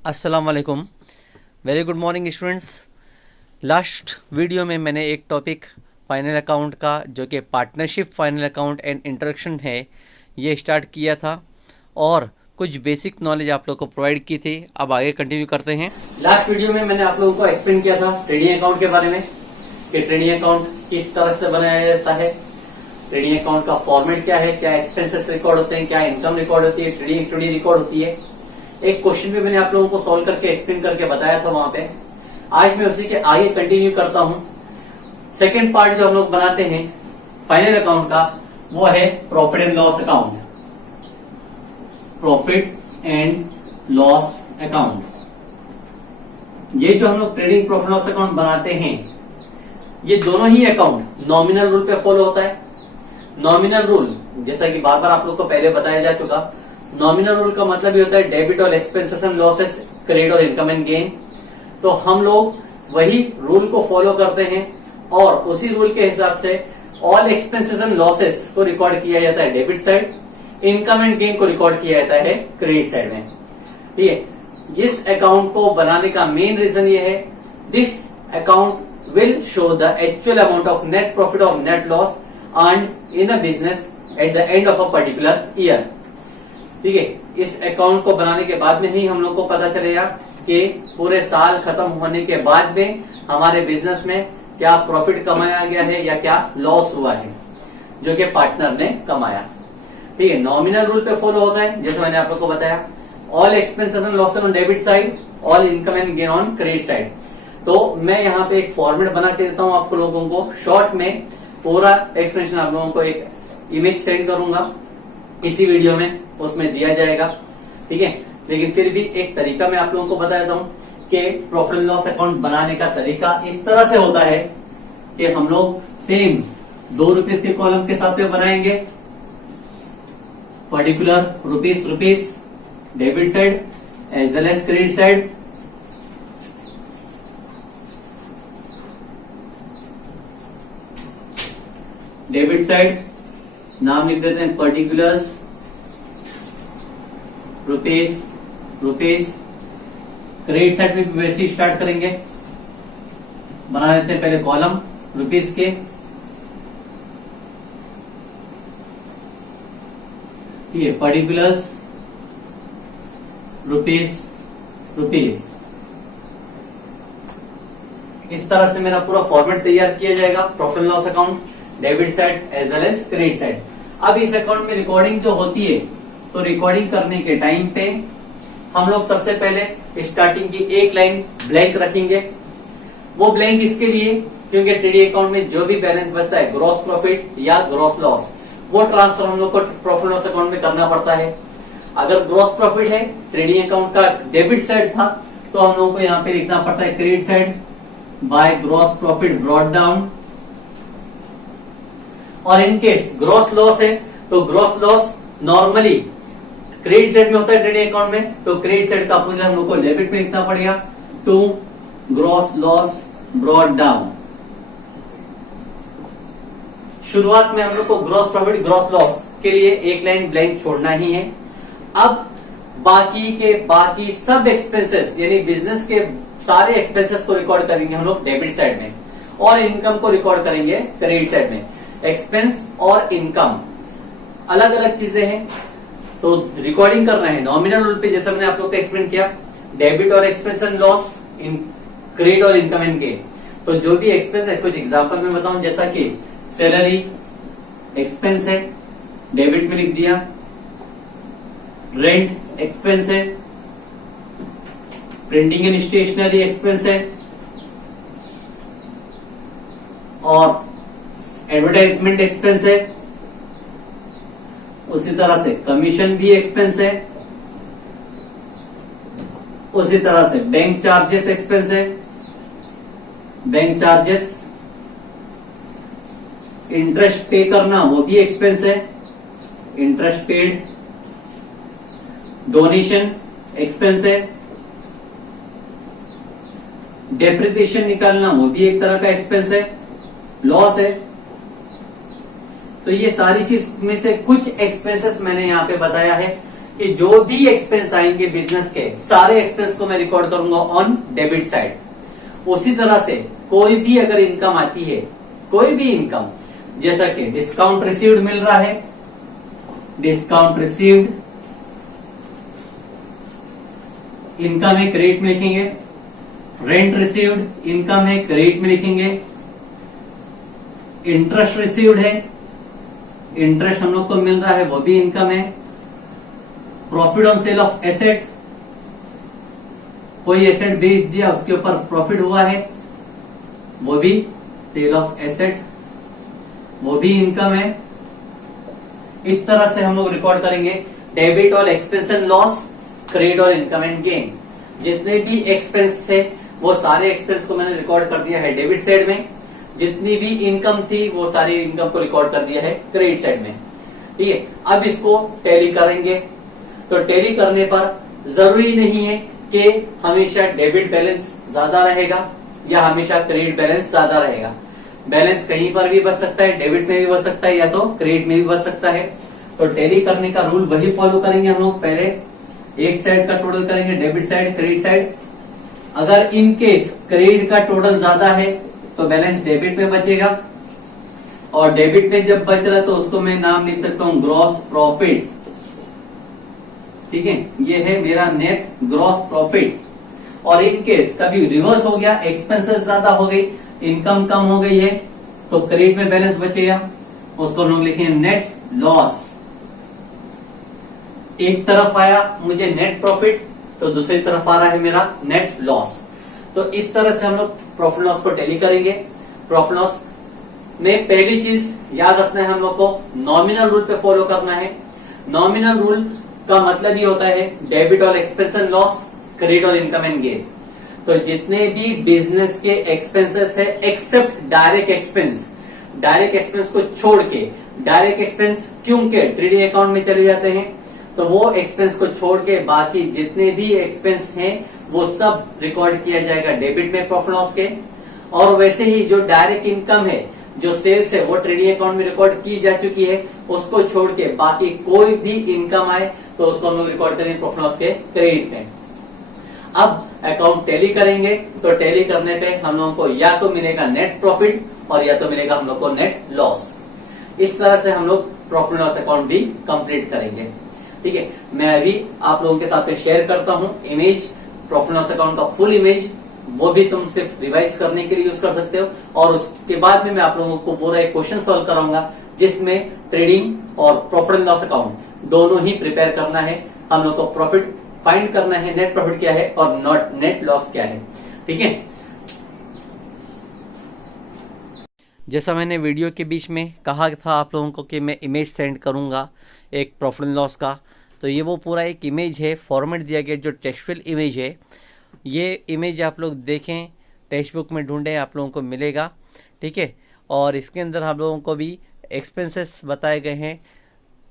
अस्सलाम वालेकुम। Very good morning students. Last video में मैंने एक टॉपिक फाइनल अकाउंट का जो कि partnership final account and introduction है ये स्टार्ट किया था और कुछ बेसिक नॉलेज आप लोग को प्रोवाइड की थी। अब आगे कंटिन्यू करते हैं। लास्ट वीडियो में मैंने आप लोगों को एक्सप्लेन किया था ट्रेडिंग अकाउंट के बारे में कि ट्रेडिंग अकाउंट किस तरह से बनाया जाता है, ट्रेडिंग अकाउंट का फॉर्मेट क्या है, क्या एक्सपेंसेस रिकॉर्ड होते हैं, क्या इनकम रिकॉर्ड होती है, ट्रेडिंग एक्टिविटी रिकॉर्ड होती है। एक क्वेश्चन भी मैंने आप लोगों को सॉल्व करके एक्सप्लेन करके बताया था वहां पे। आज मैं उसी के आगे कंटिन्यू करता हूं। सेकंड पार्ट जो हम लोग बनाते हैं फाइनल अकाउंट का वो है profit and loss account. Profit and loss account, ये जो हम लोग ट्रेडिंग प्रॉफिट लॉस अकाउंट बनाते हैं ये दोनों ही अकाउंट नॉमिनल रूल पे फॉलो होता है। नॉमिनल रूल जैसा कि बार बार आप लोग को पहले बताया जा चुका, नॉमिनल रूल का मतलब ये होता है डेबिट और एक्सपेंसेस एंड लॉसेस, क्रेडिट और इनकम एंड गेन। तो हम लोग वही रूल को फॉलो करते हैं और उसी रूल के हिसाब से ऑल एक्सपेंसेस एंड लॉसेस को रिकॉर्ड किया जाता है debit side, income and gain को रिकॉर्ड किया जाता है क्रेडिट साइड में। ठीक है, इस अकाउंट को बनाने का मेन रीजन ये है, this account will show the actual amount of net profit और net loss earned in a business at the end of a particular year. ठीक है, इस अकाउंट को बनाने के बाद में ही हम लोग को पता चलेगा कि पूरे साल खत्म होने के बाद में हमारे बिजनेस में क्या प्रॉफिट कमाया गया है या क्या लॉस हुआ है जो कि पार्टनर ने कमाया। ठीक है, नॉमिनल रूल पे फॉलो होता है जैसे मैंने आप लोग को बताया, all expenses and losses on debit side, all income and gain on credit side. तो मैं यहाँ पे एक फॉर्मेट बना के देता हूँ आप लोगों को, शॉर्ट में पूरा एक्सप्लेनेशन आप लोगों को एक इमेज सेंड करूंगा इसी वीडियो में, उसमें दिया जाएगा। ठीक है, लेकिन फिर भी एक तरीका मैं आप लोगों को बता देता हूं कि प्रॉफिट एंड लॉस अकाउंट बनाने का तरीका इस तरह से होता है कि हम लोग सेम 2 रुपीज के कॉलम के साथ में बनाएंगे, particular rupees debit side as well as credit side. Debit side नाम लिख देते हैं पर्टिकुलर्स रुपीज। क्रेडिट साइड में भी वैसे ही स्टार्ट करेंगे, बना देते हैं पहले कॉलम रुपीज के, ठीक है, पर्टिकुलर्स रुपीज। इस तरह से मेरा पूरा फॉर्मेट तैयार किया जाएगा profit loss account debit side as well as credit side. अब इस अकाउंट में रिकॉर्डिंग जो होती है तो रिकॉर्डिंग करने के टाइम पे हम लोग सबसे पहले स्टार्टिंग की एक लाइन ब्लैंक रखेंगे। वो ब्लैंक इसके लिए क्योंकि ट्रेडिंग अकाउंट में जो भी बैलेंस बचता है ग्रॉस प्रॉफिट या ग्रॉस लॉस वो ट्रांसफर हम लोग को प्रॉफिट लॉस अकाउंट में करना पड़ता है। अगर ग्रॉस प्रॉफिट है ट्रेडिंग अकाउंट का डेबिट साइड था तो हम लोगों को यहाँ पे लिखना पड़ता है credit side by gross profit brought down. और इन केस ग्रॉस लॉस है तो gross loss normally credit side में होता है ट्रेडिंग अकाउंट में, तो क्रेडिट साइड का अपोजिट हम लोग को डेबिट में लिखना पड़ेगा, to gross loss brought down. शुरुआत में हम लोग को ग्रॉस प्रॉफिट ग्रॉस लॉस के लिए एक लाइन ब्लैंक छोड़ना ही है। अब बाकी सब एक्सपेंसेस यानी बिजनेस के सारे एक्सपेंसेस को रिकॉर्ड करेंगे हम लोग डेबिट साइड में और इनकम को रिकॉर्ड करेंगे क्रेडिट साइड में। एक्सपेंस और इनकम अलग अलग चीजें हैं तो रिकॉर्डिंग करना है नॉमिनल रूल पे, जैसा मैंने आप लोग को एक्सप्लेन किया, डेबिट और expense and loss, in credit और इनकम एंड गेन। तो जो भी एक्सपेंस है, कुछ एग्जांपल में बताऊं, जैसा कि सैलरी एक्सपेंस है डेबिट में लिख दिया, रेंट एक्सपेंस है, प्रिंटिंग एंड स्टेशनरी एक्सपेंस है और एडवर्टाइजमेंट एक्सपेंस है, उसी तरह से कमीशन भी एक्सपेंस है, उसी तरह से बैंक चार्जेस एक्सपेंस है, बैंक चार्जेस, इंटरेस्ट पे करना वो भी एक्सपेंस है, इंटरेस्ट पेड, डोनेशन एक्सपेंस है, डेप्रिसिएशन निकालना वो भी एक तरह का एक्सपेंस है, लॉस है। तो ये सारी चीज में से कुछ एक्सपेंसेस मैंने यहाँ पे बताया है कि जो भी एक्सपेंस आएंगे बिजनेस के, सारे एक्सपेंस को मैं रिकॉर्ड करूंगा ऑन डेबिट साइड। उसी तरह से कोई भी अगर इनकम आती है, कोई भी इनकम, जैसा कि डिस्काउंट रिसीव्ड मिल रहा है, डिस्काउंट रिसीव्ड, इनकम है क्रेडिट में लिखेंगे। रेंट रिसीव्ड, इनकम है क्रेडिट में लिखेंगे। इंटरेस्ट रिसीव्ड है, इंटरेस्ट हम लोग को मिल रहा है, वो भी इनकम है। Profit on sale of asset, कोई एसेट बेच दिया, उसके ऊपर प्रॉफिट हुआ है, वो भी सेल ऑफ एसेट, वो भी इनकम है। इस तरह से हम लोग रिकॉर्ड करेंगे डेबिट और एक्सपेंस एंड लॉस, क्रेडिट और इनकम एंड गेन। जितने भी एक्सपेंस थे वो सारे एक्सपेंस को मैंने रिकॉर्ड कर दिया है डेबिट साइड में। जितनी भी इनकम थी वो सारी इनकम को रिकॉर्ड कर दिया है क्रेडिट साइड में। ठीक है, अब इसको टैली करेंगे। तो टैली करने पर जरूरी नहीं है कि हमेशा डेबिट बैलेंस ज्यादा रहेगा या हमेशा क्रेडिट बैलेंस ज्यादा रहेगा। बैलेंस कहीं पर भी बढ़ सकता है, डेबिट में भी बढ़ सकता है या तो क्रेडिट में भी बढ़ सकता है। तो टैली करने का रूल वही फॉलो करेंगे हम लोग। पहले एक साइड का टोटल करेंगे, डेबिट साइड, क्रेडिट साइड। अगर इन केस क्रेडिट का टोटल ज्यादा है तो बैलेंस डेबिट में बचेगा, और डेबिट में जब बच रहा है तो उसको मैं नाम लिख सकता हूं ग्रॉस प्रॉफिट। ठीक है, ये है मेरा नेट ग्रॉस प्रॉफिट। और इन केस कभी रिवर्स हो गया, एक्सपेंसेस ज्यादा हो गई, इनकम कम हो गई है, तो क्रेडिट में बैलेंस बचेगा, उसको हम लोग लिखेंगे नेट लॉस। एक तरफ आया मुझे नेट प्रॉफिट, तो दूसरी तरफ आ रहा है मेरा नेट लॉस। तो इस तरह से हम लोग प्रॉफिट लॉस को टैली करेंगे। प्रॉफिट लॉस में पहली चीज याद रखना है हम लोग को, नॉमिनल रूल पे फॉलो करना है। नॉमिनल रूल का मतलब ये होता है डेबिट और एक्सपेंस एंड लॉस, क्रेडिट और इनकम एंड गेन। तो जितने भी बिजनेस के एक्सपेंसेस है except direct expense, direct expense को छोड़ के, डायरेक्ट एक्सपेंस क्योंकि ट्रेडिंग अकाउंट में चले जाते हैं, तो वो एक्सपेंस को छोड़ के बाकी जितने भी एक्सपेंस हैं वो सब रिकॉर्ड किया जाएगा डेबिट में प्रॉफिट लॉस के। और वैसे ही जो डायरेक्ट इनकम है, जो सेल्स है, वो ट्रेडिंग अकाउंट में रिकॉर्ड की जा चुकी है, उसको छोड़ के बाकी कोई भी इनकम आए तो उसको हम लोग रिकॉर्ड करेंगे प्रॉफिट लॉस के क्रेडिट में। अब अकाउंट टैली करेंगे, तो टैली करने पे हम लोगों को या तो मिलेगा नेट प्रॉफिट और या तो मिलेगा हम लोग को नेट लॉस। इस तरह से हम लोग प्रॉफिट लॉस अकाउंट भी कंप्लीट करेंगे। ठीक है, मैं अभी आप लोगों के साथ में शेयर करता हूं इमेज, प्रॉफिट लॉस अकाउंट का फुल इमेज, वो भी तुम सिर्फ रिवाइज करने के लिए यूज कर सकते हो। और उसके बाद में मैं आप लोगों को पूरा एक क्वेश्चन सॉल्व कराऊंगा जिसमें ट्रेडिंग और प्रॉफिट एंड लॉस अकाउंट दोनों ही प्रिपेयर करना है। हम लोग को प्रॉफिट फाइंड करना है, नेट प्रॉफिट क्या है और नॉट नेट लॉस क्या है। ठीक है, जैसा मैंने वीडियो के बीच में कहा था आप लोगों को कि मैं इमेज सेंड करूंगा एक प्रॉफिट एंड लॉस का, तो ये वो पूरा एक इमेज है, फॉर्मेट दिया गया जो टेक्सचुअल इमेज है। ये इमेज आप लोग देखें, टेक्स्ट बुक में ढूंढें, आप लोगों को मिलेगा। ठीक है, और इसके अंदर हम लोगों को भी एक्सपेंसेस बताए गए हैं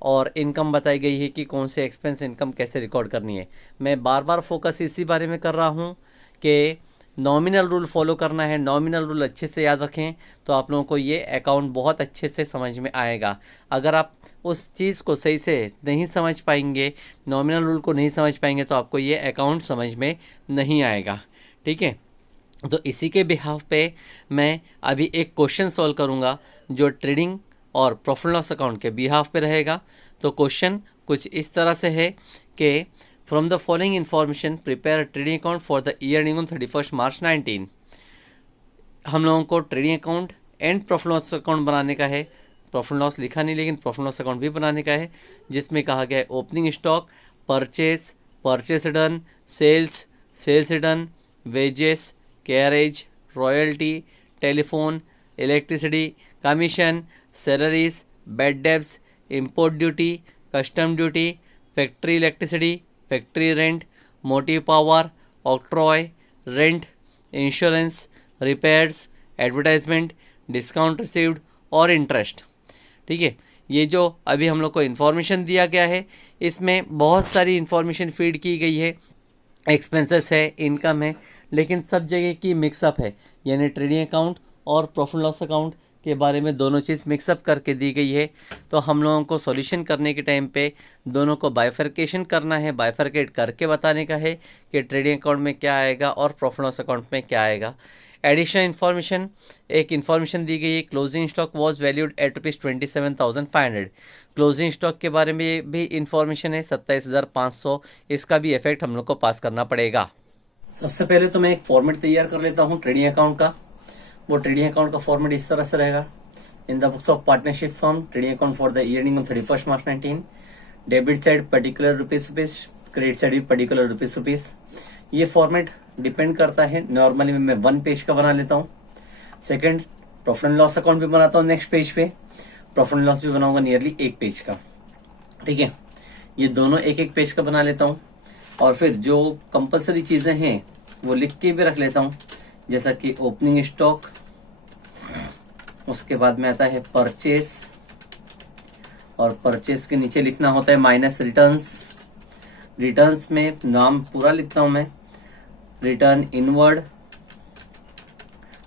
और इनकम बताई गई है कि कौन से एक्सपेंस इनकम कैसे रिकॉर्ड करनी है। मैं बार बार फोकस इसी बारे में कर रहा हूँ कि नॉमिनल रूल फॉलो करना है। नॉमिनल रूल अच्छे से याद रखें तो आप लोगों को ये अकाउंट बहुत अच्छे से समझ में आएगा। अगर आप उस चीज़ को सही से नहीं समझ पाएंगे, नॉमिनल रूल को नहीं समझ पाएंगे, तो आपको ये अकाउंट समझ में नहीं आएगा। ठीक है, तो इसी के बिहाफ पे मैं अभी एक क्वेश्चन सॉल्व करूँगा जो ट्रेडिंग और प्रॉफिट लॉस अकाउंट के बिहाफ पे रहेगा। तो क्वेश्चन कुछ इस तरह से है कि from the following information prepare trading account for the year ending on 31 मार्च 19। हम लोगों को trading account and profit loss account बनाने का है। प्रॉफिट लॉस लिखा नहीं, लेकिन प्रॉफिट लॉस अकाउंट भी बनाने का है, जिसमें कहा गया है opening stock, purchase, purchase return, sales, sales return, wages, carriage, royalty, telephone, electricity, commission, salaries, bad debts, import duty, custom duty, factory electricity, factory rent, motive power, octroi, rent, insurance, repairs, advertisement, discount received और interest. ठीक है, ये जो अभी हम लोग को information दिया गया है, इसमें बहुत सारी इन्फॉर्मेशन फीड की गई है, एक्सपेंसेस है, इनकम है, लेकिन सब जगह की मिक्सअप है, यानी ट्रेडिंग अकाउंट और प्रॉफिट लॉस अकाउंट के बारे में दोनों चीज़ मिक्सअप करके दी गई है। तो हम लोगों को सॉल्यूशन करने के टाइम पे दोनों को बाइफरकेशन करना है, बाइफरकेट करके बताने का है कि ट्रेडिंग अकाउंट में क्या आएगा और प्रॉफिट लॉस अकाउंट में क्या आएगा। एडिशनल इन्फॉर्मेशन, एक इन्फॉर्मेशन दी गई है, closing stock was valued at ₹27,500। Closing stock के बारे में भी इंफॉर्मेशन है 27,500। इसका भी इफेक्ट हम लोग को पास करना पड़ेगा। सबसे पहले तो मैं एक फॉर्मेट तैयार कर लेता हूँ ट्रेडिंग अकाउंट का। वो ट्रेडिंग अकाउंट का फॉर्मेट इस तरह से रहेगा। In the books of partnership firm trading account for the year ending on 31 March 19, debit side particular rupees, credit side भी पर्टिकुलर रुपीज। ये फॉर्मेट डिपेंड करता है। नॉर्मली मैं 1 पेज का बना लेता हूँ। Second, profit and loss account भी बनाता हूँ नेक्स्ट पेज पे, प्रॉफिट एंड लॉस भी बनाऊंगा नियरली 1 पेज का। ठीक है, ये दोनों 1-1 पेज का बना लेता हूँ। और फिर जो कंपलसरी चीजें हैं वो लिख के भी रख लेता हूँ, जैसा कि ओपनिंग स्टॉक, उसके बाद में आता है परचेस, और परचेस के नीचे लिखना होता है माइनस रिटर्न्स। रिटर्न्स में नाम पूरा लिखता हूं मैं, return inward,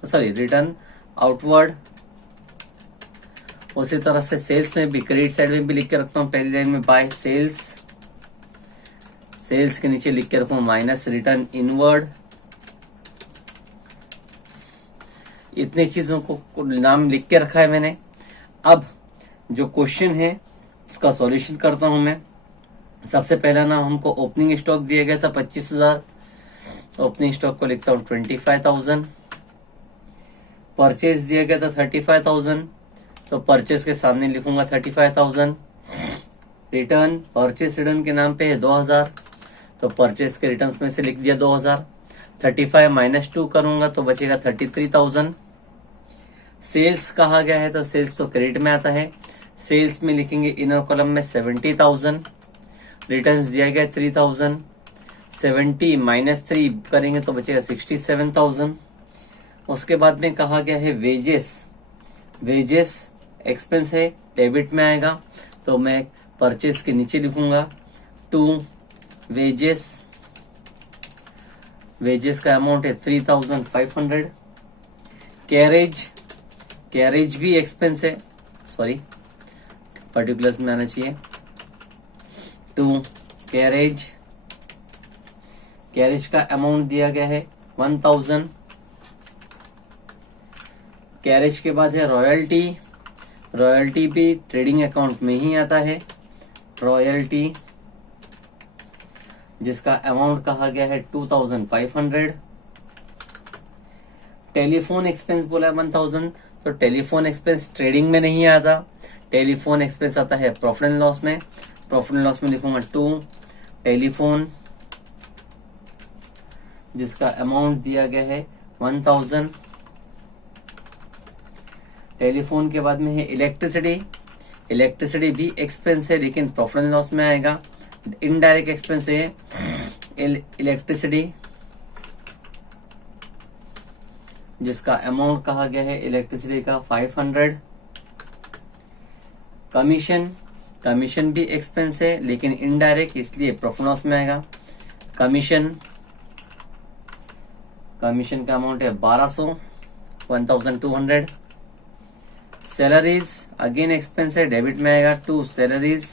sorry return outward. उसी तरह से सेल्स में भी, क्रेडिट साइड में भी लिख के रखता हूँ पहली लाइन में बाय सेल्स, सेल्स के नीचे लिख के रखूँ माइनस रिटर्न इनवर्ड। इतनी चीजों को नाम लिख के रखा है मैंने। अब जो क्वेश्चन है उसका सॉल्यूशन करता हूं मैं। सबसे पहला नाम हमको ओपनिंग स्टॉक दिया गया था 25,000, ओपनिंग स्टॉक को लिखता हूँ 25,000। परचेज दिया गया था 35,000, तो परचेज के सामने लिखूंगा 35,000। रिटर्न, परचेज रिटर्न के नाम पे है 2,000, तो परचेज के रिटर्न्स में से लिख दिया 2,000। 35 माइनस 2 करूंगा तो बचेगा 33,000। सेल्स कहा गया है तो सेल्स तो क्रेडिट में आता है, सेल्स में लिखेंगे इनर कॉलम में 70,000। रिटर्न्स दिया गया 3,000, 70 माइनस 3 करेंगे तो बचेगा 67,000। उसके बाद में कहा गया है वेजेस, वेजेस एक्सपेंस है, डेबिट में आएगा, तो मैं परचेस के नीचे लिखूंगा 2 वेजेस, वेजेस का अमाउंट है 3,500। कैरेज, कैरेज भी एक्सपेंस है, सॉरी पर्टिकुलर्स में आना चाहिए, 2 कैरेज, कैरेज का अमाउंट दिया गया है 1,000। कैरेज के बाद है रॉयल्टी, रॉयल्टी भी ट्रेडिंग अकाउंट में ही आता है, रॉयल्टी जिसका अमाउंट कहा गया है 2,500। टेलीफोन एक्सपेंस बोला है 1,000, तो टेलीफोन एक्सपेंस ट्रेडिंग में नहीं आता, टेलीफोन एक्सपेंस आता है प्रॉफिट एंड लॉस में। प्रॉफिट एंड लॉस में लिखूंगा 2 टेलीफोन, जिसका अमाउंट दिया गया है 1,000। टेलीफोन के बाद में है इलेक्ट्रिसिटी, इलेक्ट्रिसिटी भी एक्सपेंस है लेकिन प्रॉफिट एंड लॉस में आएगा, इनडायरेक्ट एक्सपेंस है इलेक्ट्रिसिटी, जिसका अमाउंट कहा गया है इलेक्ट्रिसिटी का 500। कमीशन, कमीशन भी एक्सपेंस है लेकिन इनडायरेक्ट, इसलिए प्रॉफिट लॉस में आएगा। कमीशन, कमीशन का अमाउंट है 1200, 1,200। सैलरीज अगेन एक्सपेंस है, डेबिट में आएगा 2 सैलरीज,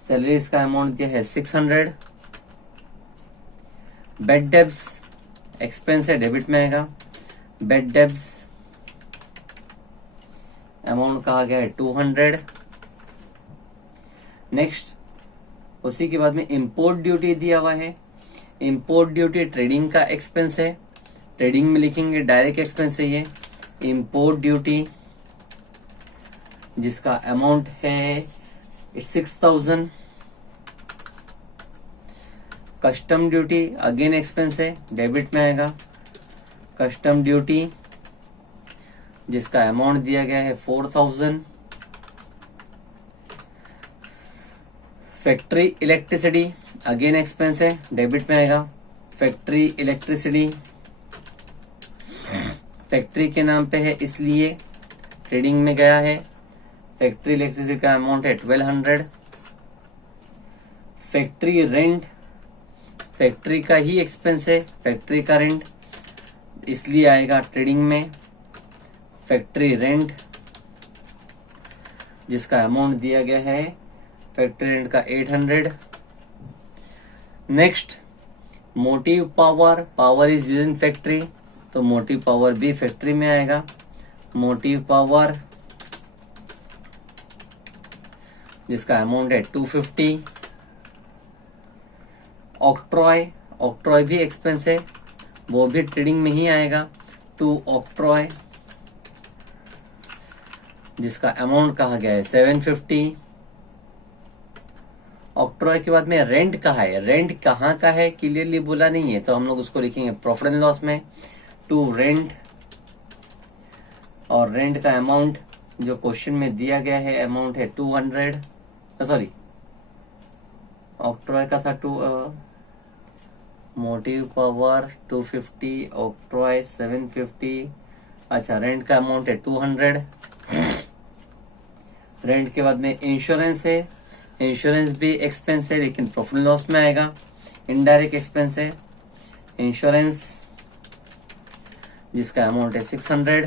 सैलरीज का अमाउंट दिया है 600। बेड डेब्स एक्सपेंस है, डेबिट में आएगा, बेड डेब्स अमाउंट कहा गया है 200। नेक्स्ट उसी के बाद में इंपोर्ट ड्यूटी दिया हुआ है, इंपोर्ट ड्यूटी ट्रेडिंग का एक्सपेंस है, ट्रेडिंग में लिखेंगे डायरेक्ट एक्सपेंस है ये इंपोर्ट ड्यूटी, जिसका अमाउंट है 6,000। कस्टम ड्यूटी अगेन एक्सपेंस है, डेबिट में आएगा, कस्टम ड्यूटी जिसका अमाउंट दिया गया है 4,000। फैक्ट्री इलेक्ट्रिसिटी अगेन एक्सपेंस है, डेबिट में आएगा, फैक्ट्री इलेक्ट्रिसिटी फैक्ट्री के नाम पे है इसलिए ट्रेडिंग में गया है। फैक्ट्री इलेक्ट्रिसिटी का अमाउंट है 1,200। फैक्ट्री रेंट, फैक्ट्री का ही एक्सपेंस है, फैक्ट्री का रेंट इसलिए आएगा ट्रेडिंग में, फैक्ट्री रेंट जिसका अमाउंट दिया गया है फैक्ट्री रेंट का 800। Next motive power, power is use in factory, तो मोटिव पावर भी फैक्ट्री में आएगा। मोटिव पावर जिसका अमाउंट है 250। ऑक्ट्रॉय, ऑक्ट्रॉय भी एक्सपेंस है, वो भी ट्रेडिंग में ही आएगा। 2 ऑक्ट्रॉय जिसका अमाउंट कहा गया है 750। ऑक्ट्रॉय के बाद में रेंट कहा है, रेंट कहाँ का है क्लियरली बोला नहीं है, तो हम लोग उसको लिखेंगे प्रॉफिट एंड लॉस में 2 रेंट। और रेंट का अमाउंट जो क्वेश्चन में दिया गया है अमाउंट है 200, सॉरी ऑक्ट्रॉय का था 2, मोटिव पावर 250, ऑक्ट्रॉय 750। अच्छा रेंट का अमाउंट है 200। रेंट के बाद में इंश्योरेंस है, इंश्योरेंस भी एक्सपेंस है लेकिन प्रॉफिट एंड लॉस में आएगा, इनडायरेक्ट एक्सपेंस है इंश्योरेंस जिसका अमाउंट है 600।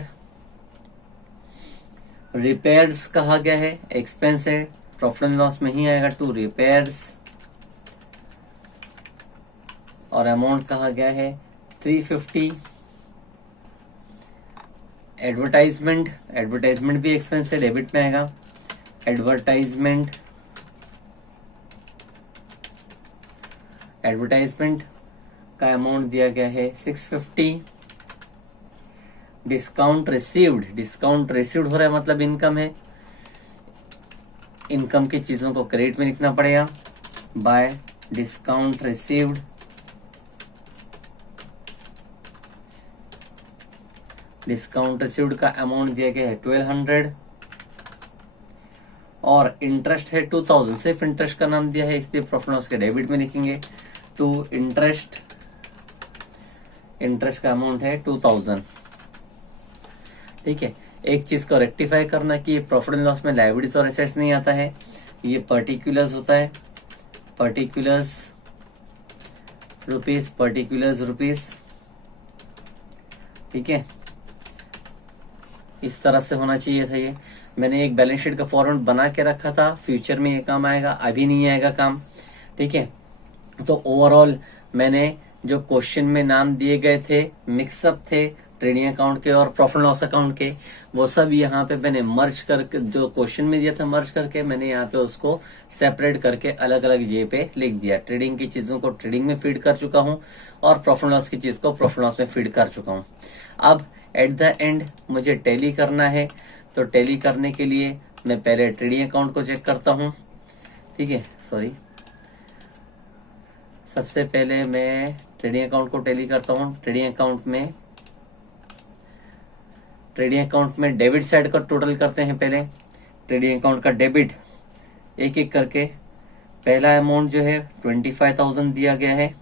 रिपेयर्स कहा गया है एक्सपेंस है, प्रॉफिट एंड लॉस में ही आएगा 2 रिपेयर्स और अमाउंट कहा गया है 350। एडवर्टाइजमेंट, एडवर्टाइजमेंट भी एक्सपेंस है, डेबिट में आएगा। एडवर्टाइजमेंट, एडवर्टाइजमेंट का अमाउंट दिया गया है 650। डिस्काउंट रिसीव्ड, डिस्काउंट रिसीव्ड हो रहा है मतलब इनकम है, इनकम की चीजों को क्रेडिट में लिखना पड़ेगा। Bye discount received, discount received का अमाउंट दिया गया है 1200 और इंटरेस्ट है 2000, सिर्फ इंटरेस्ट का नाम दिया है इसलिए प्रॉफिट लॉस के डेबिट में लिखेंगे 2 इंटरेस्ट, इंटरेस्ट का अमाउंट है 2000। ठीक है, एक चीज को रेक्टिफाई करना कि प्रॉफिट एंड लॉस में लायबिलिटीज और एसेट्स नहीं आता है, ये पर्टिकुलर्स होता है, पर्टिकुलर्स रुपीस, पर्टिकुलर्स रुपीस। ठीक है, इस तरह से होना चाहिए था। ये मैंने एक बैलेंस शीट का फॉर्मेट बना के रखा था, फ्यूचर में ये काम आएगा, अभी नहीं आएगा काम। ठीक है, तो ओवरऑल मैंने जो क्वेश्चन में नाम दिए गए थे, मिक्सअप थे ट्रेडिंग अकाउंट के और प्रॉफिट लॉस अकाउंट के, वो सब यहाँ पे मैंने मर्ज करके, जो क्वेश्चन में दिया था मर्ज करके मैंने यहाँ पे उसको सेपरेट करके अलग अलग जगह पे लिख दिया। ट्रेडिंग की चीजों को ट्रेडिंग में फीड कर चुका हूँ और प्रॉफिट लॉस की चीज को प्रॉफिट लॉस में फीड कर चुका हूँ। अब एट द एंड मुझे टैली करना है, तो टैली करने के लिए मैं पहले ट्रेडिंग अकाउंट को चेक करता हूँ। ठीक है, सॉरी, सबसे पहले मैं ट्रेडिंग अकाउंट को टैली करता हूँ। ट्रेडिंग अकाउंट में डेबिट साइड का टोटल करते हैं। पहले ट्रेडिंग अकाउंट का डेबिट एक एक करके, पहला अमाउंट जो है 25,000 दिया गया है,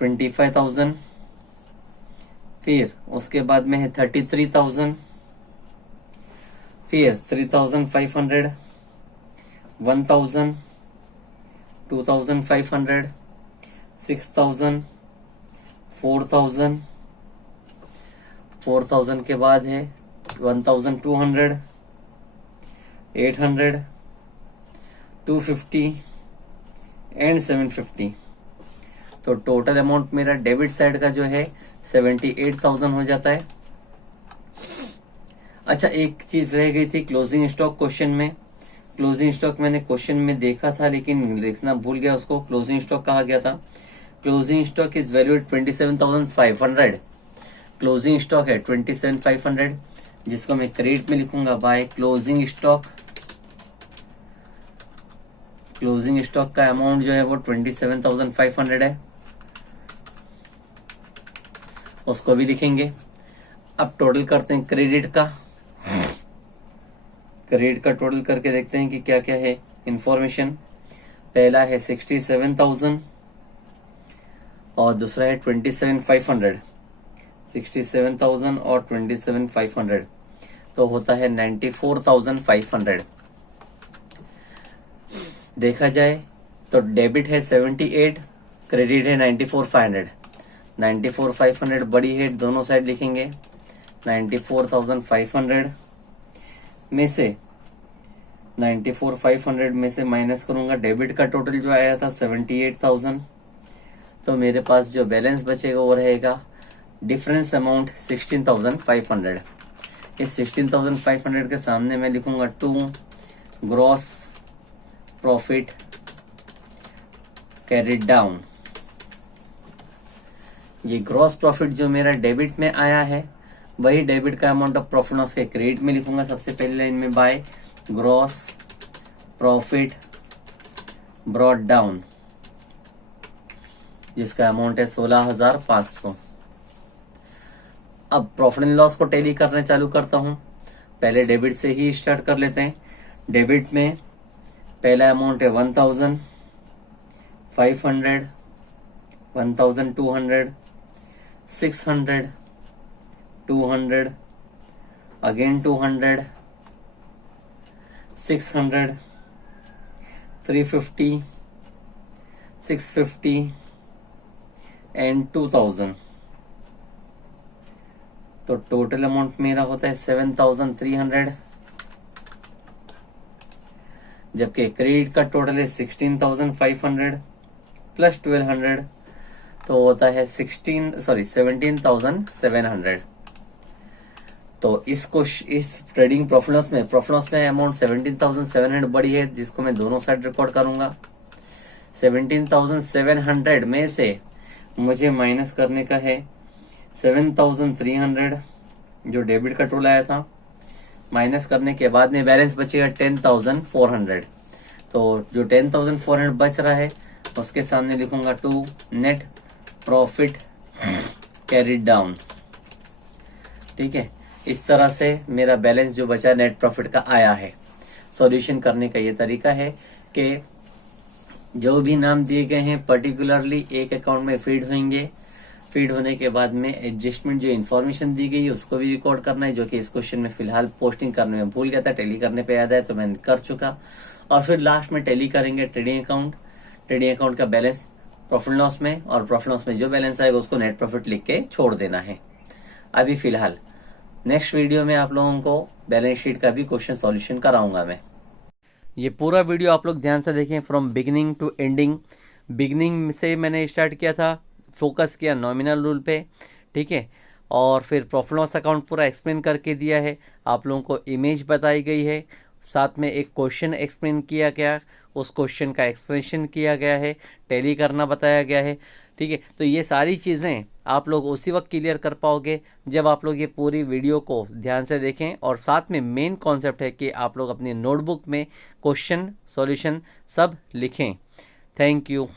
25,000। फिर उसके बाद में है 33,000, फिर 3,500, 1,000, 2,500, 6,000, 4,000, 4,000 के बाद है 1,200, 800, 250 एंड 750। तो टोटल अमाउंट मेरा डेबिट साइड का जो है 78,000 हो जाता है। अच्छा, एक चीज रह गई थी क्लोजिंग स्टॉक क्वेश्चन में। क्लोजिंग स्टॉक मैंने क्वेश्चन में देखा था लेकिन लिखना भूल गया उसको। क्लोजिंग स्टॉक कहा गया था, closing stock is valued 27,500। Closing stock है 27,500 जिसको मैं क्रेडिट में लिखूंगा by closing stock. Closing stock का अमाउंट जो है वो 27,500 है, उसको भी लिखेंगे। अब टोटल करते हैं क्रेडिट का। क्रेडिट का टोटल करके देखते हैं कि क्या क्या है इंफॉर्मेशन। पहला है 67,000 और दूसरा है 27,500। 67,000 और 27,500 तो होता है 94,500। देखा जाए तो डेबिट है 78, क्रेडिट है 94,500। 94,500 बड़ी हेड दोनों साइड लिखेंगे, 94,500 में से 94,500 में से माइनस करूंगा डेबिट का टोटल जो आया था 78,000, तो मेरे पास जो बैलेंस बचेगा वो रहेगा डिफरेंस अमाउंट 16,500। इस 16,500 के सामने मैं लिखूंगा 2 ग्रॉस प्रॉफिट कैरिड डाउन। ये ग्रॉस प्रॉफिट जो मेरा डेबिट में आया है वही डेबिट का अमाउंट ऑफ प्रॉफिट लॉस के क्रेडिट में लिखूंगा सबसे पहले लाइन में, by gross profit brought down, जिसका अमाउंट है 16,500। अब प्रॉफिट एंड लॉस को टैली करना चालू करता हूं। पहले डेबिट से ही स्टार्ट कर लेते हैं। डेबिट में पहला अमाउंट है 1,500, 1,200, 600, 200, again 200, 600, 350, 650 एंड 2,000। तो टोटल अमाउंट मेरा होता है 7,300, जबकि क्रेडिट का टोटल है 16,500 प्लस 1,200, तो होता है 17,700। तो इस ट्रेडिंग प्रॉफिट लॉस में अमाउंट 17,700 बड़ी है, जिसको मैं दोनों साइड रिकॉर्ड करूंगा। 17,700 में से मुझे माइनस करने का है 7,300 जो डेबिट का टोटल आया था। माइनस करने के बाद में बैलेंस बचेगा 10,400। तो जो 10,400 बच रहा है उसके सामने लिखूंगा 2 नेट प्रॉफिट कैरिड डाउन। ठीक है, इस तरह से मेरा बैलेंस जो बचा नेट प्रॉफिट का आया है। सॉल्यूशन करने का ये तरीका है कि जो भी नाम दिए गए हैं पर्टिकुलरली एक अकाउंट में फीड होंगे। फीड होने के बाद में एडजस्टमेंट जो इन्फॉर्मेशन दी गई है उसको भी रिकॉर्ड करना है, जो कि इस क्वेश्चन में फिलहाल पोस्टिंग करने में भूल गया था, टैली करने पे याद है तो मैंने कर चुका। और फिर लास्ट में टैली करेंगे ट्रेडिंग अकाउंट का बैलेंस प्रॉफिट लॉस में, और प्रॉफिट लॉस में जो बैलेंस आएगा उसको नेट प्रॉफिट लिख के छोड़ देना है। अभी फिलहाल नेक्स्ट वीडियो में आप लोगों को बैलेंस शीट का भी क्वेश्चन सॉल्यूशन कराऊंगा मैं। ये पूरा वीडियो आप लोग ध्यान से देखें from beginning to ending. Beginning से मैंने स्टार्ट किया था, फोकस किया नॉमिनल रूल पे, ठीक है, और फिर प्रॉफिट लॉस अकाउंट पूरा एक्सप्लेन करके दिया है। आप लोगों को इमेज बताई गई है, साथ में एक क्वेश्चन एक्सप्लेन किया गया, उस क्वेश्चन का एक्सप्लेनेशन किया गया है, टैली करना बताया गया है। ठीक है, तो ये सारी चीज़ें आप लोग उसी वक्त क्लियर कर पाओगे जब आप लोग ये पूरी वीडियो को ध्यान से देखें। और साथ में मेन कॉन्सेप्ट है कि आप लोग अपनी नोटबुक में क्वेश्चन सॉल्यूशन सब लिखें। Thank you.